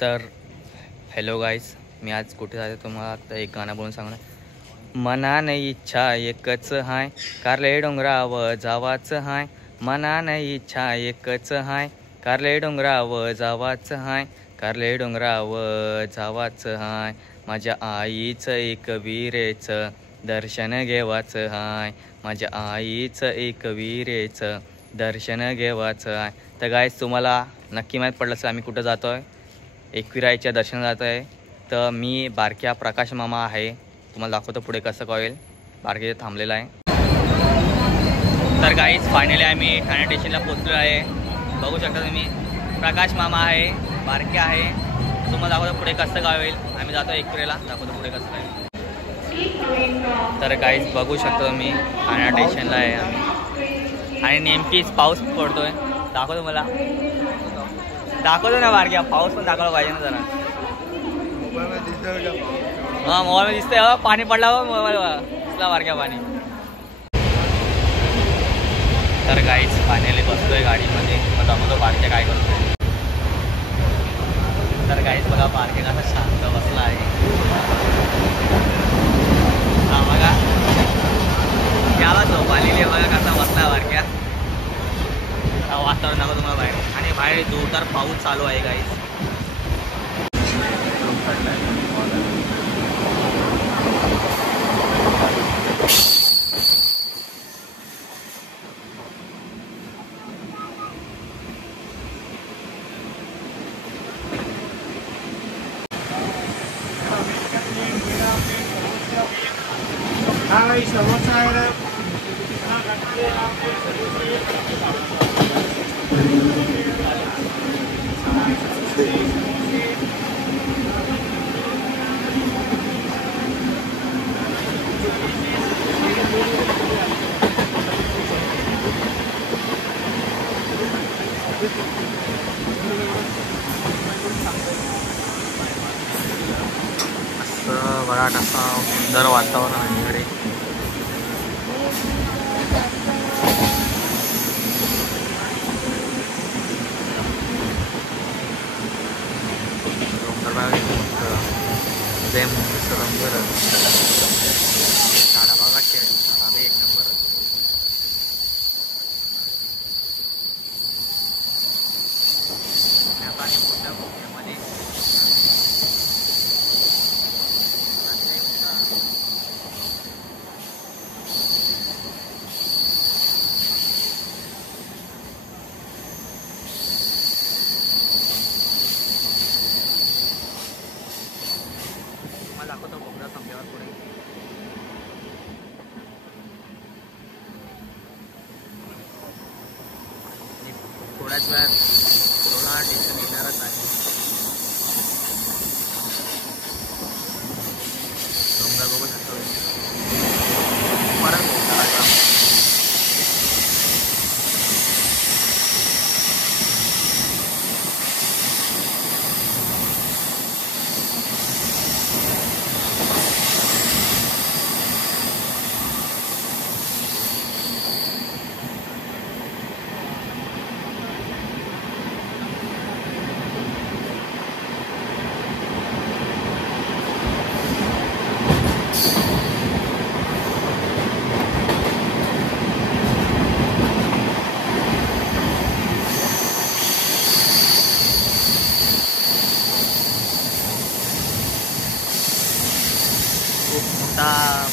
तर हॅलो गाईस, मी आज कुठे जाते तुम्हाला आता एक गाणं बोलून सांगणार. मनान इच्छा एकच हाय, कारले डोंगरावर जावाच हाय. मनान इच्छा एकच हाय, कारले डोंगरावर जावाच हाय. कारले डोंगरावर जावाच हाय. माझ्या आईचं एक विरेचं दर्शन घेवाचं हाय. माझ्या आईचं एक विरेचं दर्शन घेवाचं आहे. तर गाईस, तुम्हाला नक्की माहीत पडलं असेल आम्ही कुठं जातो आहे. एकविराईच्या दर्शन जात आहे. तर मी बारक्या प्रकाश मामा आहे, तुम्हाला दाखवतो पुढे कसं कळेल. बारके थांबलेला आहे. तर गाईस, फायनली आम्ही ठाणे स्टेशनला पोचलो आहे. बघू शकता तुम्ही, प्रकाश मामा आहे, बारके आहे. तुम्हाला दाखवतो पुढे कसं कळेल. आम्ही जातो एकविरेला, दाखवतो पुढे कसं कळेल. तर गाईस, बघू शकता तुम्ही ठाणे स्टेशनला आहे आम्ही, आणि नेमकीच पाऊस पडतोय. दाखवतो मला, दाखवतो ना बारक्या, पाऊस पण दाखवला पाहिजे ना जरा. हां, मोबाईल दिसतंय. पाणी पडला मोबाईल दिसला बारक्या पाणी. तर गाईस, फायनली बसलोय गाडीमध्ये. मग दाखवतो बारक्या काय करतोय. तर गाईस बघा, बारक्या कसा शांत बसला आहे. हा बघा, याला झोप आलेली आहे. बघा कसा बसला बारक्या. वातावरण दाखवतो तुम्हाला बाहेर, आणि बाहेर जोरदार पाऊस चालू आहे गाईस. बघा कसा सुंदर वातावरण आहे इकडे. झाडा बघा, झाडा एक नंबर. दाखवतो बोगदा संपल्यावर पुढे. थोड्याच वेळात लोणावळा स्टेशन येणारच आहे. डोंगर बघू शकतो. परत बोगदा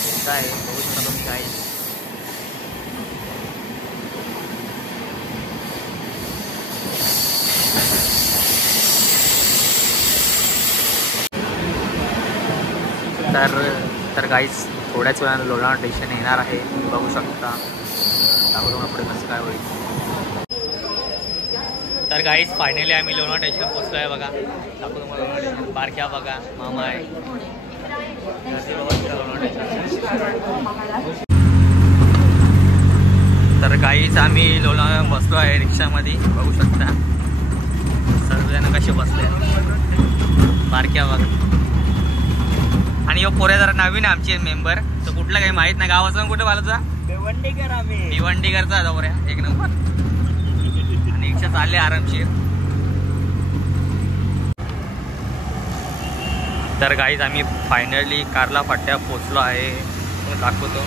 बोगदा आहे. बघू शकता तुम्ही काय. तर गाईस, थोड्याच वेळानं लोणावळा स्टेशन येणार आहे. बघू शकता. दाखवतो पुढे कसं काय होईल. तर गाईस, फायनली आम्ही लोणावळा स्टेशन पोचलो आहे. बघा, दाखवतो तुम्हाला लोणावळा स्टेशन. बारक्या बघा, मामा आहे. तर गाईच आम्ही लोणावळा बसलो आहे रिक्षामध्ये. बघू शकता सर्वजण कसे बसले. बारक्या बघा, आणि यो पोऱ्या जरा नवीन आमचे मेंबर. तो कुठला काही माहित नाही. गाव असं कुठं बालाचा भिवंडीकर. आम्ही भिवंडीकरचा पोऱ्या एक नंबर. आणि रिक्षा चालले आरामशीर. तर गाईज आम्ही फायनली कारला फाट्या पोचलो आहे, तुम्ही दाखवतो.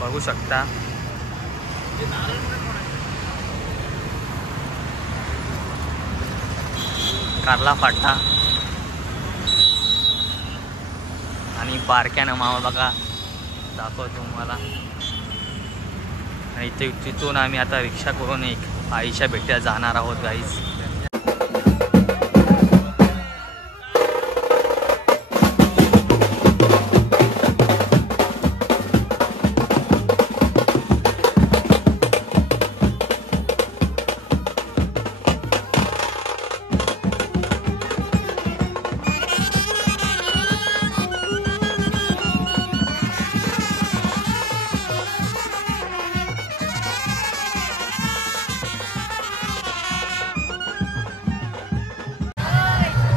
बघू शकता कारला फाटा आणि बारक्यानं मामा बघा दाखवतो तुम्हाला. आणि तिथून आम्ही आता रिक्षा करून एक आईच्या भेटीला जाणार आहोत गाईज.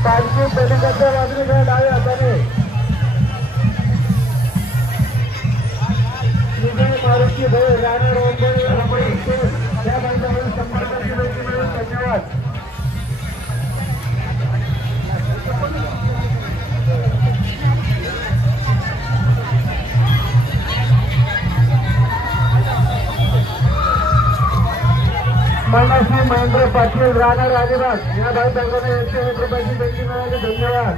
पालखी पलीकडच्या बाजूला डाव्या हाताने मारुती भाऊ राहणार त्या बाजूला संपर्काची माहिती मिळून धन्यवाद. मनश्री महेंद्र पाटील राहणार अलिबाग या भाई बंगाने 101 रुपयाची देणगी मिळाली धन्यवाद.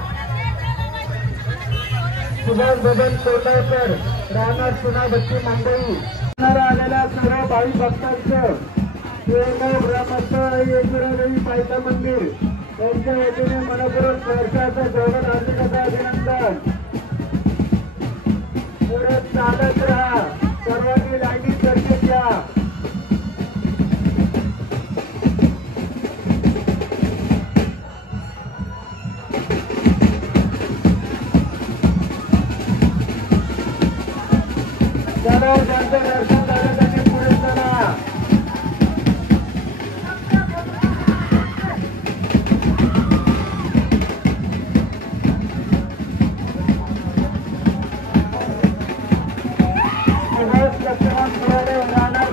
सुभाष बबन कोटाळकर राहणार सुनाबत्ती मुंबई आलेल्या सर्व भावी भक्तांचं ग्रामस्थ येशुरादेवी पायथा मंदिर यांच्या वतीने मनपूर्वक वर्षाचं गौरव हार्दिक अभिनंदन. पुढे चालत राहा, सर्वांनी लाईनी चर्चेत घ्या. ज्यांचं दर्शन झालं त्यांनी पुढे चला. लक्ष्मण सुराडे राहणार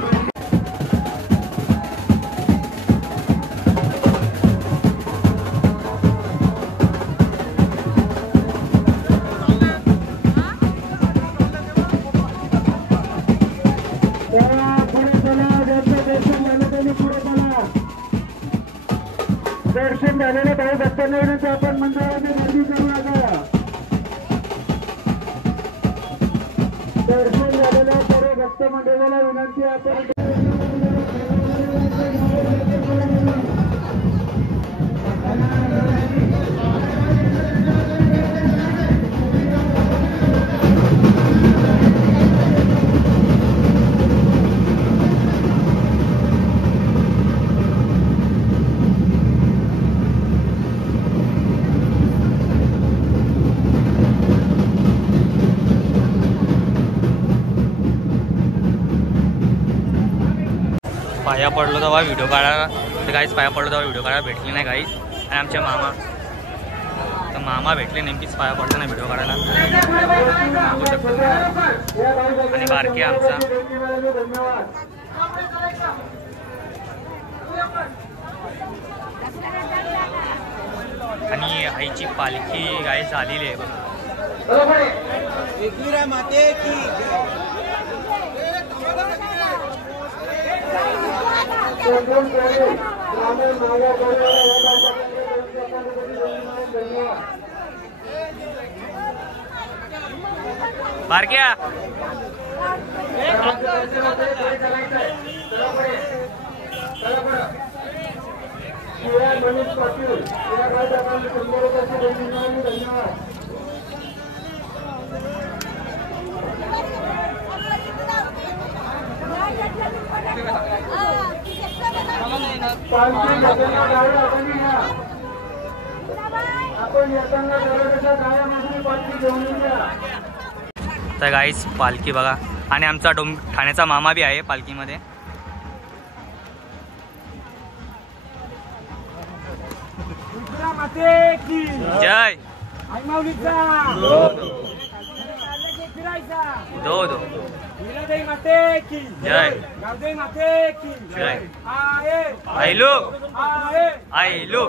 दर्शन झालेल्या भाई भक्तांना विनंती आपण मंदिरामध्ये गर्दी करू नका. दर्शन झालेल्या सर्व भक्त मंडळाला विनंती आपण पाया पडलो तेव्हा व्हिडिओ काढायला, तर काहीच पाया पडलो तेव्हा व्हिडिओ काढायला भेटली नाही काहीच. आणि आमचे मामा तर मामा भेटले नेमकीच पाया पडलो नाही व्हिडिओ काढायला. आणि बारकी आमचा आणि आईची पालखी गाय झालेली आहे बघा. बारक्या तर गाईस पालखी बघा. आणि आमचा ठाण्याचा मामा बी आहे पालखीमध्ये. जय दो दो जय जय आइलो आइलो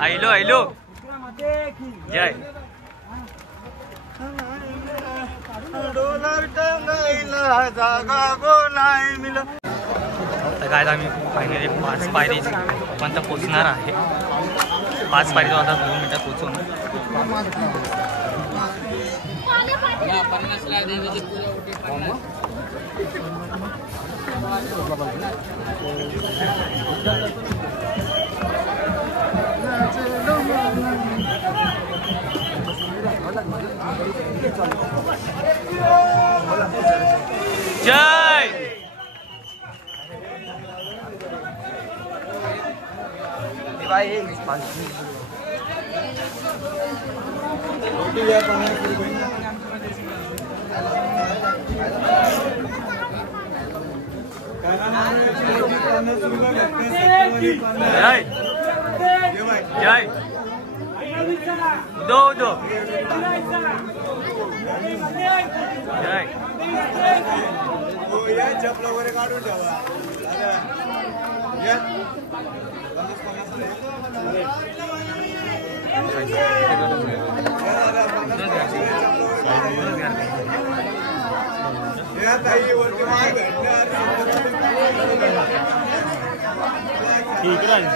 आइलो आइलो जय डॉलर टांगायला जागा गो नाही मिळत. तर काय आम्ही फायनली 5 पायरी पर्यंत पोचणार आहे. 5 पायरी आता 2 मिनिटात पोचून जय जय दो दो जय चपला वगैरे काढून ठेवा. ठीक आहे.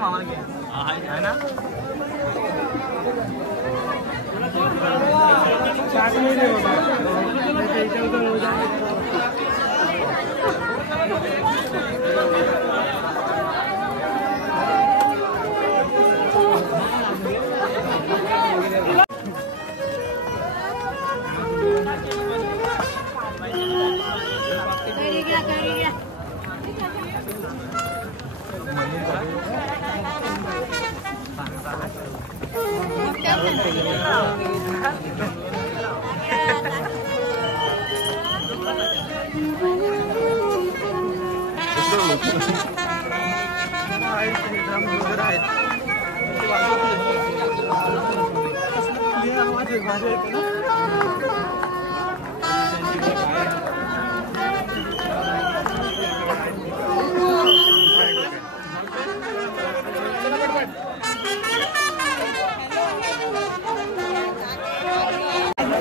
मामाला घ्या आहे ना.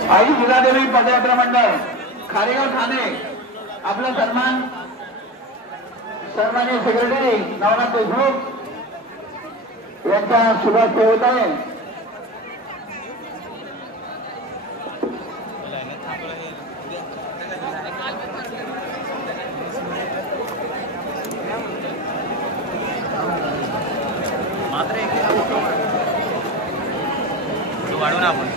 आई जिल्हादेवी पदयात्रा मंडळ खारेगाव ठाणे आपला सन्मान सन्माननीय सेक्रेटरी नवनाथ देशमुख यांचा सुभाष ठेवत आहे. वाढू ना आपण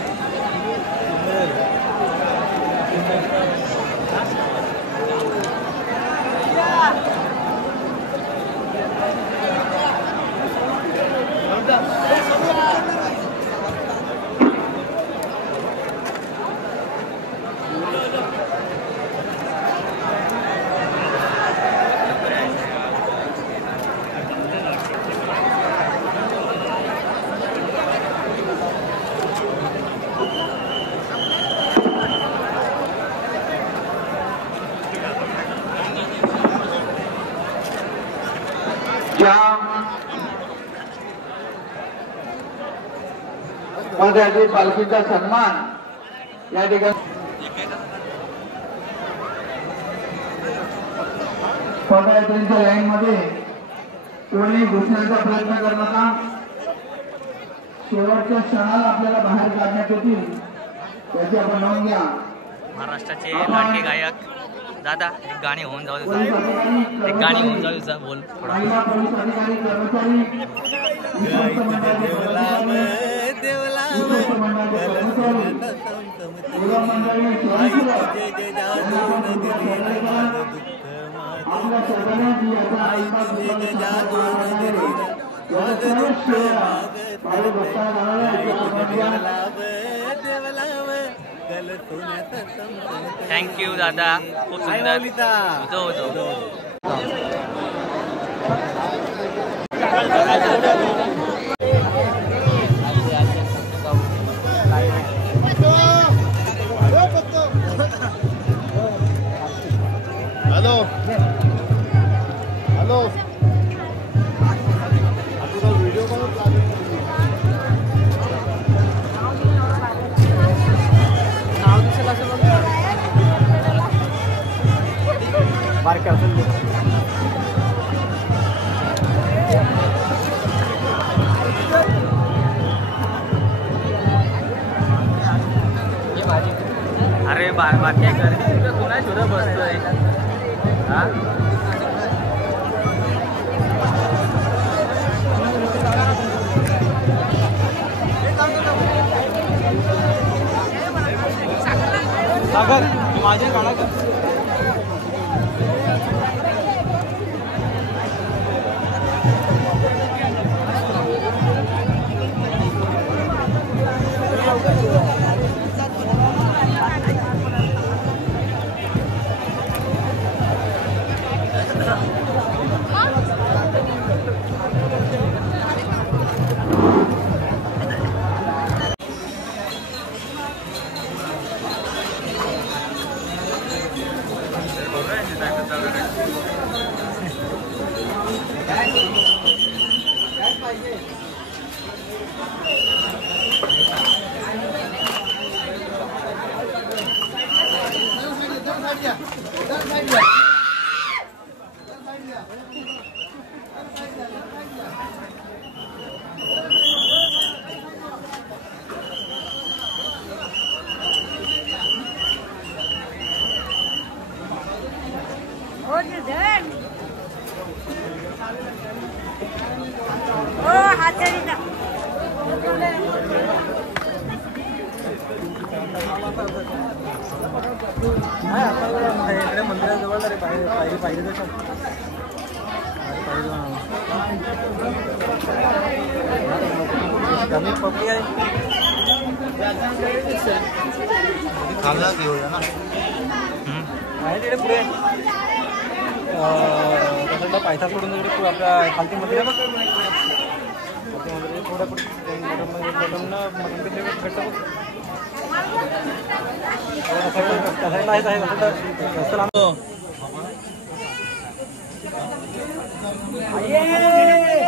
माझ्या पालखीचा सन्मान या ठिकाणी पदयात्रेच्या लाईन मध्ये कोणी घुसण्याचा प्रयत्न करू नका. शेवटच्या क्षणाला आपल्याला बाहेर काढण्यात येतील याची आपण नोंद घ्या. महाराष्ट्राचे लाडके गायक दादा एक गाणी होऊन जाऊ द्या. एक गाणी होऊन जाऊ द्या. बोल थोडा. पोलीस अधिकारी कर्मचारी आपल्या सगळ्यांची थँक्यू दादा, खूप सुंदर होतो. हॅलो हॅलो व्हिडिओ अरे बाकी गर्दी कोणा थोडं बसतोय. हा सागर माझे काढा का मंदिराजवळ पाहिजे पब्लिक आहे खाल्ला घेऊया ना आहे तिकडे पुढे कसं पायथा सोडून तिकडे आपल्या खालती मंदिर आहे बघ थोडं पुढे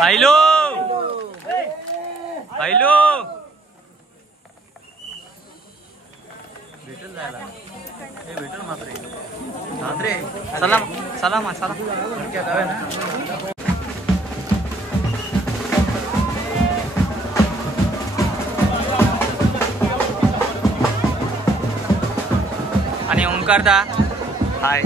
हॅलो हॅलो भेटेल जायला हे भेटेल मात्रे सलाम सलाम सलाम आणि ओंकार दा हाय.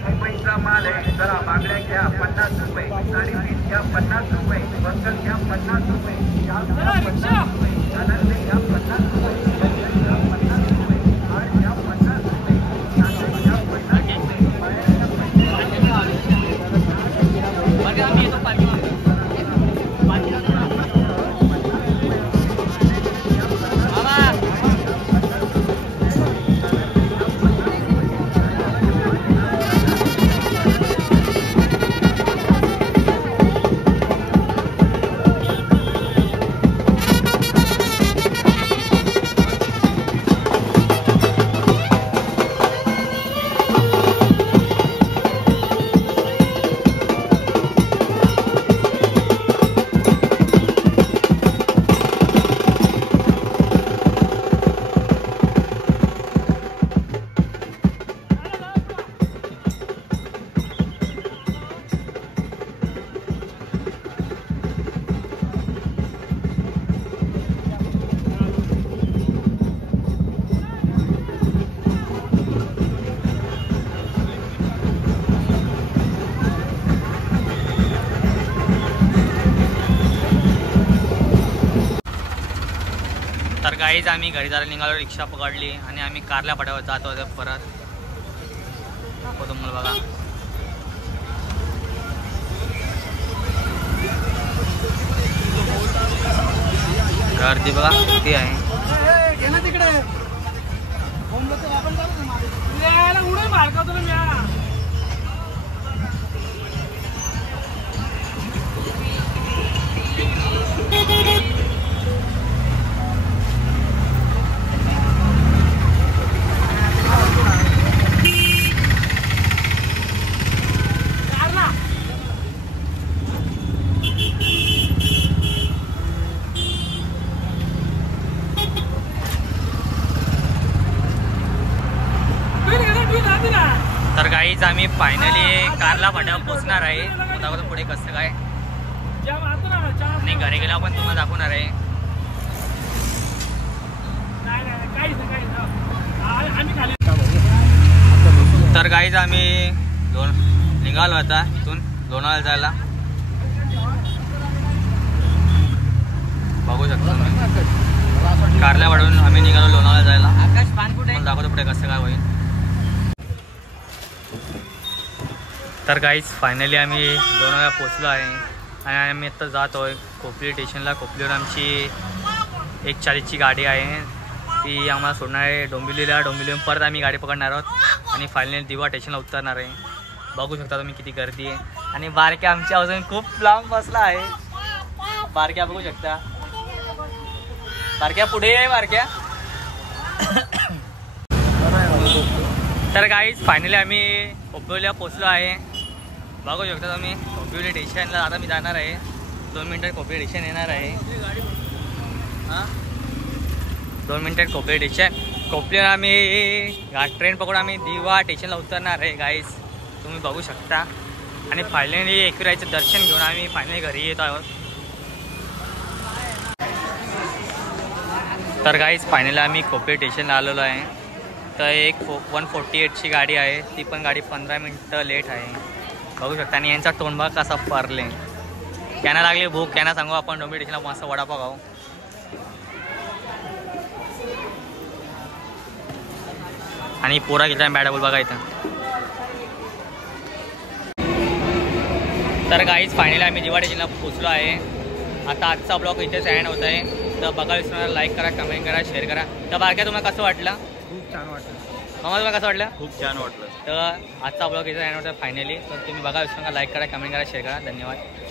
मुंबईचा माल आहे. जरा बांगड्या घ्या 50 रुपये, साडीपीठ घ्या 50 रुपये, बंगल घ्या 50 रुपये, घ्या 50 रुपये, कानातले घ्या 50 रुपये, बंगल घ्या 50 रुपये, हार घ्या 50 रुपये, कानातले घ्या 50 रुपये, बाहेर घ्या 50. तर गाईज आम्ही घरी जायला निघालो, रिक्षा पकडली आणि आम्ही कारल्या फाट्यावर जात होतो. परत दाखवतो तुम्हाला बघा. गर्दी बघा किती आहे. तर गाईज आम्ही फायनली कारला फाट्यावर पोचणार आहे. दाखवतो पुढे कसं काय आणि घरी गेला पण तुम्हाला दाखवणार आहे. तर गाईज आम्ही निघालो आता इथून लोणावळ्याला जायला. बघू शकतो कारला वाढून आम्ही निघालो लोणावळ्याला जायला. आकाश पानकुटे दाखवतो पुढे कसं काय होईल. तर गाईज फायनली आम्ही लोणावळ्याला पोचलो आहे आणि आम्ही आता जात आहोत खोपली स्टेशनला. खोपलीवर आमची 1:40ची गाडी आहे, ती आम्हाला सोडणार आहे डोंबिवलीला. डोंबिवलीहून परत आम्ही गाडी पकडणार आहोत आणि फायनली दिवा स्टेशनला उतरणार आहे. बघू शकता तुम्ही किती गर्दी आहे आणि बारक्या आमच्या अजून खूप लांब बसला आहे. बारक्या बघू शकता, बारक्या पुढे आहे बारक्या. तर गाईज फायनली आम्ही खोपलीला पोचलो आहे. बघू शकता तुम्ही खोपली स्टेशनला आता मी जाणार आहे. 2 मिनिटात खोपली स्टेशन येणार आहे. हां 2 मिनिटात खोपली स्टेशन. खोपलीवर आम्ही ट्रेन पकडून आम्ही दिवा स्टेशनला उतरणार आहे गाईज, तुम्ही बघू शकता. आणि फायनली एकविराईचं दर्शन घेऊन आम्ही फायनली घरी येत आहोत. तर गाईज फायनली आम्ही खोपली स्टेशनला आलेलो आहे. तर एक 148ची गाडी आहे, ती पण गाडी 15 मिनटं लेट आहे. बघू शकता आणि यांचा तोंडभाग कसा फारले. त्यांना लागली भूक, त्यांना सांगू आपण डोंबिवली स्टेशनला मस्त वडापाव खाऊ. आणि पोरा घेतला बॅडाबोल बघा इथं. तर गाईज फायनली आम्ही दिवा स्टेशनला पोचलो आहे. आता आजचा ब्लॉग इथेच एंड होत आहे. तर बघा विसरू लाईक करा, कमेंट करा, शेअर करा. तर बारक्या तुम्हाला कसं वाटलं? खूप छान वाटलं. मामा तुम्हाला कसं वाटलं? खूप छान वाटलं. तर आजचा ब्लॉग इथं एंड होता फायनली. तर तुम्ही बघा विसरू नका, लाईक करा, कमेंट करा, शेअर करा. धन्यवाद.